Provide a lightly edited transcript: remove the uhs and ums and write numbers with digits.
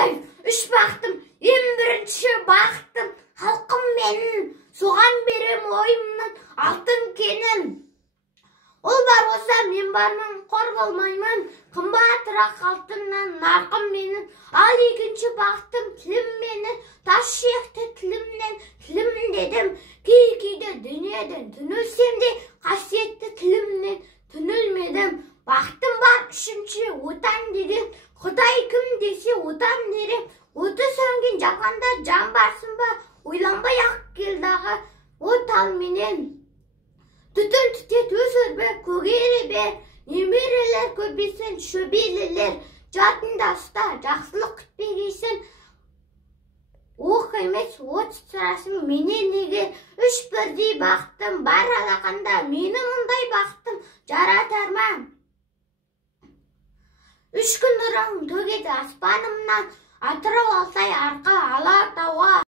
Үш бақтым, ең бірінші бақтым, халқым менің, соған берем ойымның алтын кенін. Ол бар болса, мен бармын, қор болмаймын, қымбатырақ алтыннан нарқым менің. Ал екінші бақтым, тілім менің, тас сүйекті тілімнен тілім дедім. Кей-кейде дүниеден түнілсем де, қасиетті тілімнен түнілмедім. Бақтым бар үшінші, отан деген, Құдай кім десе отан дерем. Оты сөнген жақанда жан барсын ба, ойланбай ақ келдағы от алменен. Түтін түтет өсірбе, көгеребе, немерелер көбейсін, шөбелелер. Жадында ұста, жақсылық күтпегейсін. Оқ емес, от сұрасың менен неге. Үш бірдей бақтым, бар алақанда, мені мұндай бақтым, жаратар ма? Үш күн нұрың төгеді аспанымнан, атырау алтай арқа